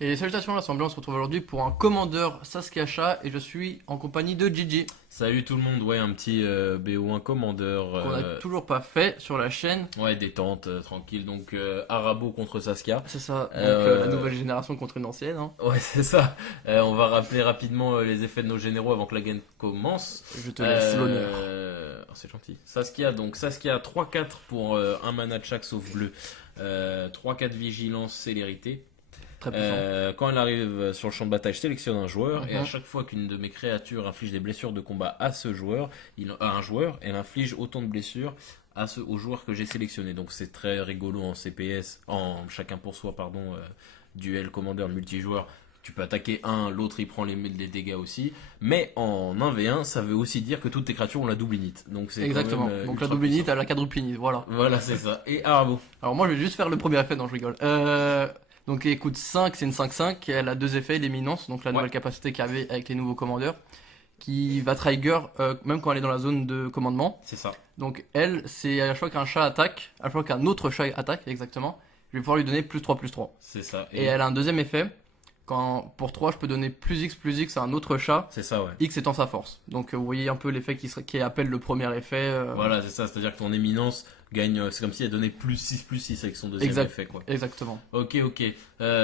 Et salutations à l'Assemblée, on se retrouve aujourd'hui pour un commandeur Saskia et je suis en compagnie de Gigi, Salut tout le monde, ouais, un petit BO1 commandeur, qu'on n'a toujours pas fait sur la chaîne. ouais, détente, tranquille, donc Arabo contre Saskia. C'est ça, donc la Euh, nouvelle génération contre une ancienne. Hein. ouais, c'est ça. On va rappeler rapidement les effets de nos généraux avant que la game commence. Je te laisse l'honneur. C'est gentil. Saskia 3-4 pour un mana de chaque sauf bleu. 3-4 vigilance, célérité. Très puissant. Quand elle arrive sur le champ de bataille, je sélectionne un joueur et à Mhm. chaque fois qu'une de mes créatures inflige des blessures de combat à ce joueur, à un joueur, elle inflige autant de blessures au joueur que j'ai sélectionné. Donc c'est très rigolo en CPS, en chacun pour soi, pardon, duel commandeur multijoueur. Tu peux attaquer un, l'autre il prend les dégâts aussi. Mais en 1v1, ça veut aussi dire que toutes tes créatures ont la double init. Donc c'est quand Exactement, même, donc la ultra double init puissant. à la quadruple init, voilà. Voilà, c'est ça. Et Arabo. Alors moi je vais juste faire le premier effet, non je rigole. Donc écoute 5, c'est une 5-5, elle a deux effets, l'éminence, donc la nouvelle Ouais. capacité qu'il y avait avec les nouveaux commandeurs, qui va trigger même quand elle est dans la zone de commandement. C'est ça. Donc elle, c'est à chaque fois qu'un chat attaque, à chaque fois qu'un autre chat attaque, exactement, je vais pouvoir lui donner +3/+3. C'est ça. Et elle a un deuxième effet, quand pour 3 je peux donner +X à un autre chat, C'est ça, ouais. X étant sa force. Donc vous voyez un peu l'effet qui appelle le premier effet. Voilà, c'est ça, c'est-à-dire que ton éminence gagne, c'est comme si elle donnait +6/+6 avec son deuxième Exact. effet, quoi. Exactement. Ok.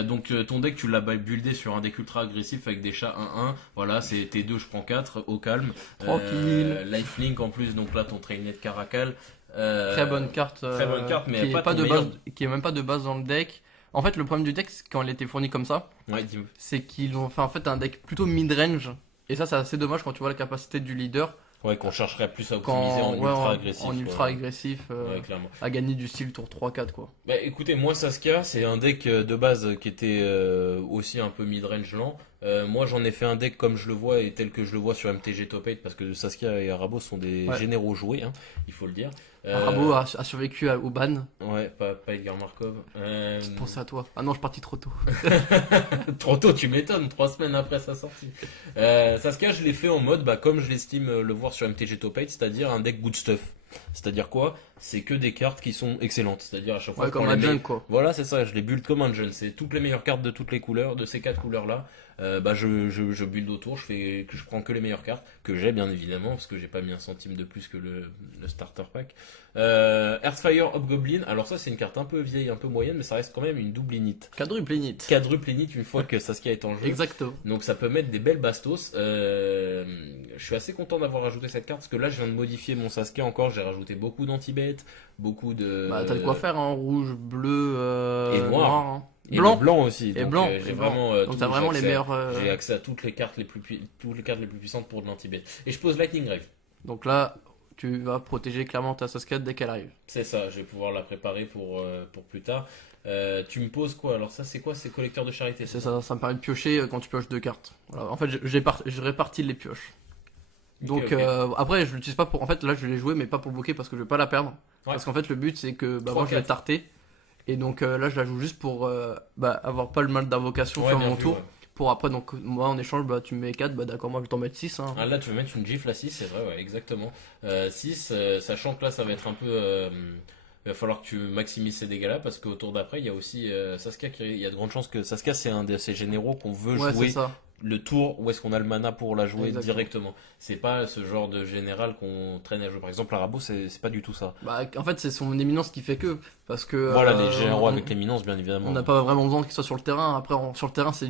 Donc ton deck, tu l'as buildé sur un deck ultra agressif avec des chats 1-1. Voilà, c'est T2, je prends 4, au calme. Tranquille. Lifelink en plus, donc là ton Trainnet de Caracal. Très bonne carte. Très bonne carte, mais qui est pas pas ton de meilleur. base, qui est même pas de base dans le deck. En fait, le problème du deck, c'est quand elle était fournie comme ça, Ouais, dis-moi. c'est qu'ils ont fait en fait un deck plutôt mid-range. Et ça, c'est assez dommage quand tu vois la capacité du leader. Ouais, qu'on chercherait plus à Quand, optimiser en ouais, ultra agressif. en ultra agressif, Ouais, clairement. à gagner du style tour 3-4 quoi. Bah écoutez, moi Saskia, c'est un deck de base qui était aussi un peu mid-range lent. Moi j'en ai fait un deck comme je le vois et tel que je le vois sur MTG Top 8 parce que Saskia et Arabo sont des Ouais. généraux joués, hein, il faut le dire. Arabo a survécu au ban. Ouais, pas Edgar Markov. Petite pensée à toi. Ah non, je suis parti trop tôt. Trop tôt, tu m'étonnes, 3 semaines après sa sortie. Saskia, je l'ai fait en mode, bah, comme je l'estime le voir sur MTG Top 8, c'est-à-dire un deck good stuff. C'est-à-dire quoi? C'est que des cartes qui sont excellentes. C'est-à-dire à chaque fois Ouais, que comme un junk quoi. voilà, c'est ça, je les build comme un junk. C'est toutes les meilleures cartes de toutes les couleurs, de ces 4 couleurs-là. Bah, je build autour, je prends que les meilleures cartes, que j'ai bien évidemment, parce que j'ai pas mis un centime de plus que le starter pack. Earthfire Hobgoblin, alors ça c'est une carte un peu vieille, un peu moyenne, mais ça reste quand même une double init. Quadruple init. Quadruple init une fois que Saskia est en jeu. Exacto. Donc ça peut mettre des belles bastos. Je suis assez content d'avoir ajouté cette carte parce que là je viens de modifier mon Saskia encore. J'ai rajouté beaucoup d'anti-bêtes, beaucoup de. Bah, t'as de quoi faire, hein. Rouge, bleu, Et noir. hein. Et Blanc. le blanc aussi. Et Donc, blanc. j'ai Et blanc. vraiment. Donc t'as vraiment les meilleurs. J'ai accès à toutes les cartes toutes les cartes les plus puissantes pour de l'anti-bête. Et je pose Lightning Grave. Donc là, tu vas protéger clairement ta Saskia dès qu'elle arrive. C'est ça. Je vais pouvoir la préparer pour plus tard. Tu me poses quoi? Alors ça c'est quoi? C'est collecteur de charité. C'est ça, ça me permet de piocher quand tu pioches deux cartes. Voilà. En fait, je répartis les pioches. Donc Ok. après, je l'utilise pas pour. En fait, là, je l'ai joué, mais pas pour bloquer parce que je vais pas la perdre. Ouais. Parce qu'en fait, le but c'est que bah, 3, moi je vais 4. tarter. Et donc là, je la joue juste pour avoir pas le mal d'invocation Ouais, sur bien mon vu, tour. ouais. Pour après, donc moi en échange, bah, tu me mets 4, bah d'accord, moi je vais t'en mettre 6. Hein. Ah, là, tu veux mettre une gifle à 6, c'est vrai, ouais, exactement. 6, sachant que là, ça va être un peu. Il va falloir que tu maximises ces dégâts-là parce qu'au tour d'après, il y a aussi Saskia il y a de grandes chances que Saskia, c'est un de ces généraux qu'on veut Ouais, c'est jouer ça. le tour où est-ce qu'on a le mana pour la jouer Exactement. directement. C'est pas ce genre de général qu'on traîne à jouer. Par exemple, Arabo, c'est pas du tout ça. Bah, en fait, c'est son éminence qui fait que. Parce que. Voilà, les généraux on- avec l'éminence, bien évidemment. On n'a pas vraiment besoin qu'il soit sur le terrain. Après, sur le terrain, c'est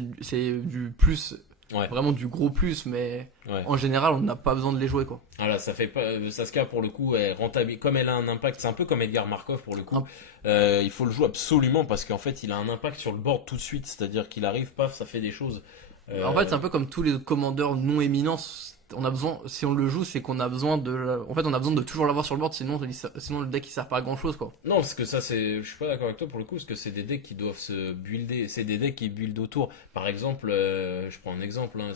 du plus, Ouais, vraiment du gros plus, mais ouais. en général, on n'a pas besoin de les jouer, quoi. Voilà, ça fait pas. Saskia, pour le coup, est rentable. Comme elle a un impact, c'est un peu comme Edgar Markov pour le coup. Ah. Il faut le jouer absolument parce qu'en fait, il a un impact sur le board tout de suite. C'est-à-dire qu'il arrive, paf, ça fait des choses. En fait, c'est un peu comme tous les commandeurs non éminents. On a besoin, si on le joue, c'est qu'on a besoin en fait, on a besoin de toujours l'avoir sur le board, sinon le deck il sert pas à grand chose, quoi. Non, parce que ça, je suis pas d'accord avec toi pour le coup, parce que c'est des decks qui doivent se builder, c'est des decks qui build autour. Par exemple, je prends un exemple, hein,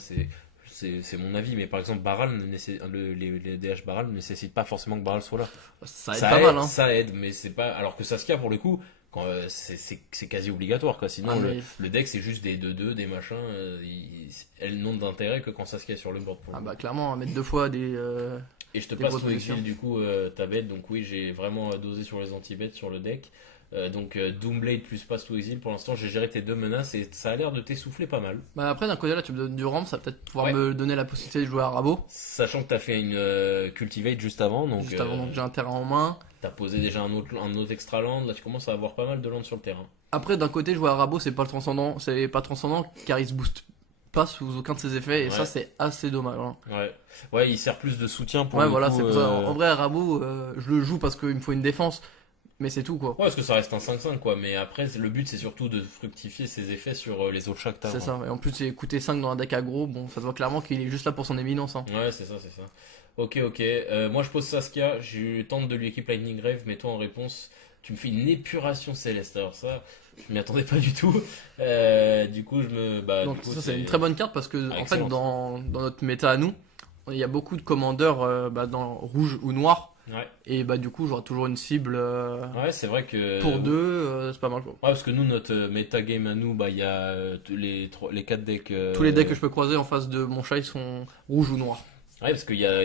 c'est mon avis, mais par exemple, Baral, les DH Baral ne nécessitent pas forcément que Baral soit là. Ça aide pas mal, hein. Ça aide, mais c'est pas. Alors que Saskia, pour le coup, quand, c'est quasi obligatoire, quoi. Sinon, Ah, mais- le deck, c'est juste des 2-2, des machins. Elles n'ont d'intérêt que quand Saskia est sur le board. Pour le Ah coup. bah clairement, mettre deux fois des. Et je te des passe grosses ton positions. exil, du coup, ta bête. Donc, oui, j'ai vraiment dosé sur les anti-bêtes sur le deck. Doomblade plus Pass to Exile. Pour l'instant, j'ai géré tes 2 menaces et ça a l'air de t'essouffler pas mal. Bah après d'un côté là tu me donnes du ramp, ça va peut-être pouvoir Ouais. me donner la possibilité de jouer à Rabot. Sachant que t'as fait une Cultivate juste avant, donc Juste avant donc j'ai un terrain en main. t'as posé déjà un autre extra land. Là, tu commences à avoir pas mal de land sur le terrain. Après d'un côté jouer à Rabot c'est pas le transcendant, c'est pas transcendant car il se booste pas sous aucun de ses effets et Ouais. ça c'est assez dommage. Hein. Ouais, il sert plus de soutien pour Ouais le voilà coup, c'est pour ça. En vrai à Rabot je le joue parce qu'il me faut une défense, mais c'est tout quoi. Ouais, parce que ça reste un 5-5 quoi, mais après le but c'est surtout de fructifier ses effets sur les autres chats que t'as. C'est ça, et en plus il coûté 5 dans un deck aggro, bon ça se voit clairement qu'il est juste là pour son éminence. Hein. Ouais, c'est ça. Ok. Moi je pose Saskia, je tente de lui équiper Lightning Grave, mais toi en réponse, tu me fais une épuration céleste. Alors ça, je m'y attendais pas du tout. Du coup, Donc du coup, ça c'est une très bonne carte parce que en fait excellente. dans notre méta à nous, il y a beaucoup de commandeurs dans rouge ou noir Ouais, et bah du coup j'aurai toujours une cible ouais, c'est vrai que. pour deux, c'est pas mal quoi. Ouais, parce que nous, notre metagame à nous, il y a les 4 decks. Tous les decks que je peux croiser en face de mon chat ils sont rouge ou noir. Ouais, parce qu'il y a,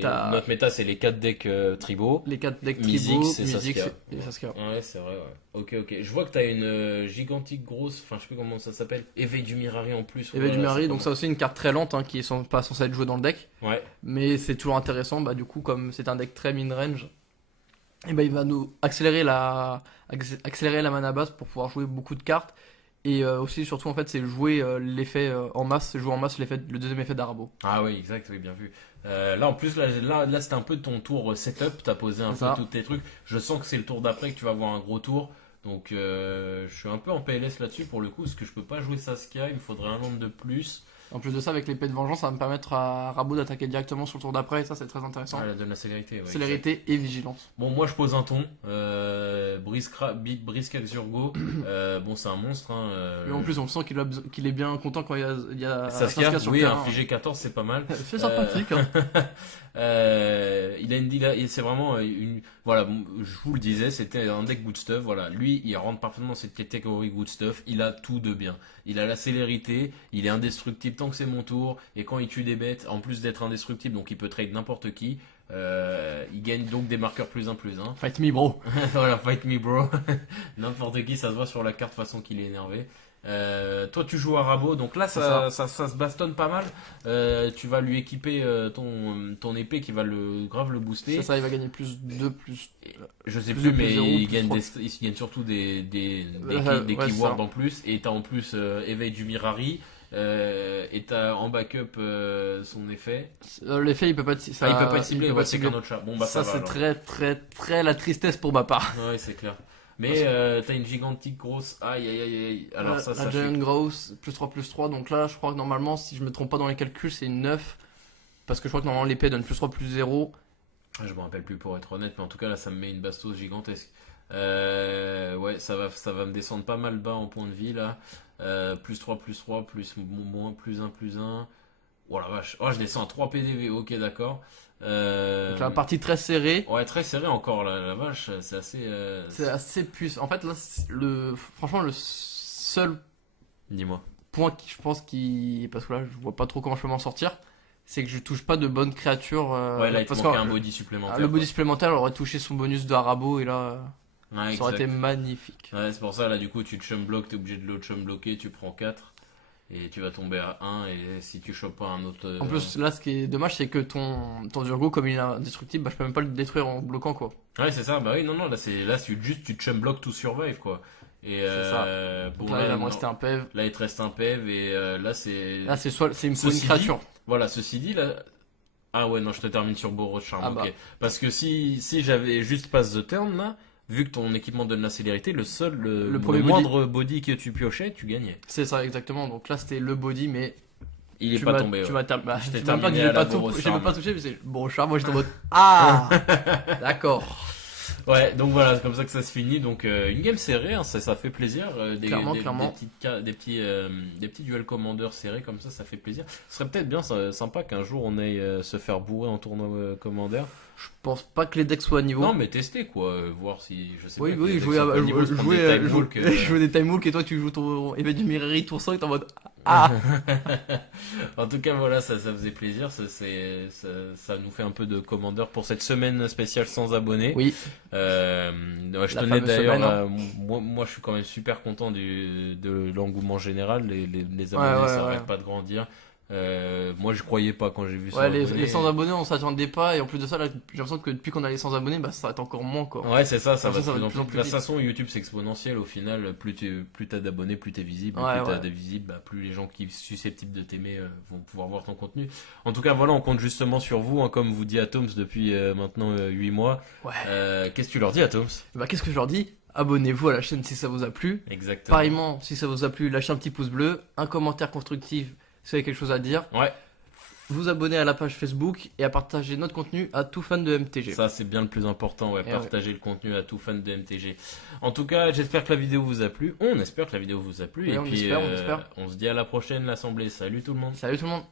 T'as- notre méta, c'est les 4 decks tribaux. Les 4 decks Mizzix tribaux, et Mizzix Saskia. et Saskia. Ouais, c'est vrai, ouais. Ok. Je vois que t'as une gigantique grosse, enfin, je sais plus comment ça s'appelle, Éveil du Mirari en plus. Éveil du Voilà, Mari, c'est donc pas ça aussi une carte très lente hein, qui est pas censée être jouée dans le deck. mal. Ouais, Mais c'est toujours intéressant, bah du coup comme c'est un deck très min-range, et bah il va nous accélérer la mana base pour pouvoir jouer beaucoup de cartes. Et aussi surtout en fait c'est jouer l'effet en masse, c'est jouer en masse le deuxième effet d'Arabo. ah oui, exact, oui, bien vu. Là, en plus, là c'était un peu ton tour setup, t'as posé un C'est peu ça. tous tes trucs. Je sens que c'est le tour d'après que tu vas avoir un gros tour. Donc, je suis un peu en PLS là-dessus pour le coup, parce que je peux pas jouer Saskia, il me faudrait un land de plus. En plus de ça avec l'épée de vengeance ça va me permettre à Arabo d'attaquer directement sur le tour d'après et ça c'est très intéressant. Ah, elle donne la célérité, ouais. Célérité et vigilance. Bon, moi je pose un ton. Brisk Axurgo. Bon, c'est un monstre. Hein, Mais en plus on sent qu'il est bien content quand il y a Saskia, sur oui, le terrain. infliger 14, c'est pas mal. C'est sympathique. Hein. Il a une deal, c'est vraiment une. Voilà, je vous le disais, c'était un deck good stuff. Voilà, lui, il rentre parfaitement dans cette catégorie good stuff. Il a tout de bien. Il a la célérité, il est indestructible tant que c'est mon tour. Et quand il tue des bêtes, en plus d'être indestructible, donc il peut trade n'importe qui. Il gagne donc des marqueurs plus 1 plus 1. Fight me bro. Voilà, fight me bro. N'importe qui, ça se voit sur la carte façon qu'il est énervé. Toi tu joues à Rabot, donc là ça se bastonne pas mal. Tu vas lui équiper ton épée qui va grave le booster. C'est ça, il va gagner plus 2, plus. Je sais plus plus, mais 0, il plus gagne, 3. il gagne surtout des Ouais, keywords ça. en plus. Et t'as en plus Éveil du Mirari. Et t'as en backup son effet. L'effet il peut pas être, Ah, il peut pas être ciblé, il peut ouais, pas c'est cibler. qu'un autre chat. Bon bah ça, Ça va c'est alors. très la tristesse pour ma part. Ouais, c'est clair. Mais t'as une gigantique grosse. Aïe. Alors ça la fait. Giant Gross, plus 3, donc là je crois que normalement, si je me trompe pas dans les calculs, c'est une 9. Parce que je crois que normalement l'épée donne plus 3, plus 0. Je me rappelle plus pour être honnête, mais en tout cas là ça me met une bastos gigantesque. Ouais, ça va me descendre pas mal bas en point de vie là. Plus 3, plus moins, plus 1, plus 1. Oh la vache. Oh, je descends à 3 PDV, ok, d'accord. Donc la partie très serrée. Ouais, très serré encore, la vache. C'est assez. C'est assez puissant. En fait, là, franchement, le seul Dis-moi. point qui, je pense, parce que là, je vois pas trop comment je peux m'en sortir, c'est que je touche pas de bonnes créatures. Ouais, là il te parce manquait que un body supplémentaire. le body quoi. supplémentaire aurait touché son bonus de Arabo et là, Ouais, ça aurait été exact. magnifique. Ouais, c'est pour ça, là du coup, tu te chum block, t'es obligé de le chum bloquer, tu prends 4. Et tu vas tomber à 1. Et si tu chopes pas un autre. En plus, là, ce qui est dommage, c'est que ton Durgo, comme il est indestructible, bah, je peux même pas le détruire en bloquant, quoi. Ouais, c'est ça, bah oui, non, là, tu chum block to survive, quoi. Et C'est ça. bon, Donc là, il va me non. rester un PV. Là, il te reste un PEV et là, c'est. Là, c'est une Ceci créature. Voilà, ceci dit, là. Ah ouais, non, je te termine sur Boros Charm, Ah ok. bah. Parce que si j'avais juste pass the turn, là, vu que ton équipement donne la célérité, le premier moindre body que tu piochais, tu gagnais. C'est ça, exactement. Donc là, c'était le body, mais. Il est pas tombé, Tu ouais. m'as bah, Je t'ai je sais même pas que terminé j'ai à la pas, Boros j'ai Charm. même pas touché, mais c'est bon charme. Moi, j'étais en mode. Ah d'accord. Ouais, donc voilà, c'est comme ça que ça se finit. Donc une game serrée, hein, ça fait plaisir. Clairement. Des petits duels commandeurs serrés comme ça fait plaisir. Ce serait peut-être bien sympa qu'un jour on aille se faire bourrer en tournoi commandaire. Je pense pas que les decks soient à niveau. Non, mais tester quoi, voir si je sais Oui, pas. que les decks soient pas au niveau, se prendre des time walk, jouer des time walk et toi tu joues ton Éveil du Mirari tour 5, t'es en mode Ah, En tout cas, voilà, ça faisait plaisir. Ça nous fait un peu de commandeur pour cette semaine spéciale sans abonnés. oui, Ouais, je la tenais fameuse d'ailleurs, semaine, hein. moi, je suis quand même super content de l'engouement général. Les Ouais, abonnés, ouais, ça ouais. arrête pas de grandir. Moi, je croyais pas quand j'ai vu 100 Ouais, les 100 abonnés. abonnés, on s'attendait pas, et en plus de ça, là, j'ai l'impression que depuis qu'on a les 100 abonnés, bah, ça va être encore moins, quoi. Ouais, c'est ça, J'ai ça va l'impression de que ça va plus de en plus plus. en De plus toute vite. façon, YouTube, c'est exponentiel. Au final, plus t'as d'abonnés, plus t'es visible. Et Ouais, plus t'as ouais. de visibles, bah, plus les gens qui sont susceptibles de t'aimer vont pouvoir voir ton contenu. En tout cas, voilà, on compte justement sur vous, hein, comme vous dit Atoms depuis maintenant 8 mois. Ouais. Qu'est-ce que tu leur dis, Atoms? Bah, qu'est-ce que je leur dis? Abonnez-vous à la chaîne si ça vous a plu. Exactement. Pareillement, si ça vous a plu, lâchez un petit pouce bleu, un commentaire constructif si vous avez quelque chose à dire. Ouais, Vous abonner à la page Facebook et à partager notre contenu à tout fan de MTG. ça c'est bien le plus important, ouais, Et partager le contenu à tout fan de MTG. En tout cas, j'espère que la vidéo vous a plu. On espère que la vidéo vous a plu. Oui, Et on puis, espère, on espère. on se dit à la prochaine, l'Assemblée. Salut tout le monde. Salut tout le monde!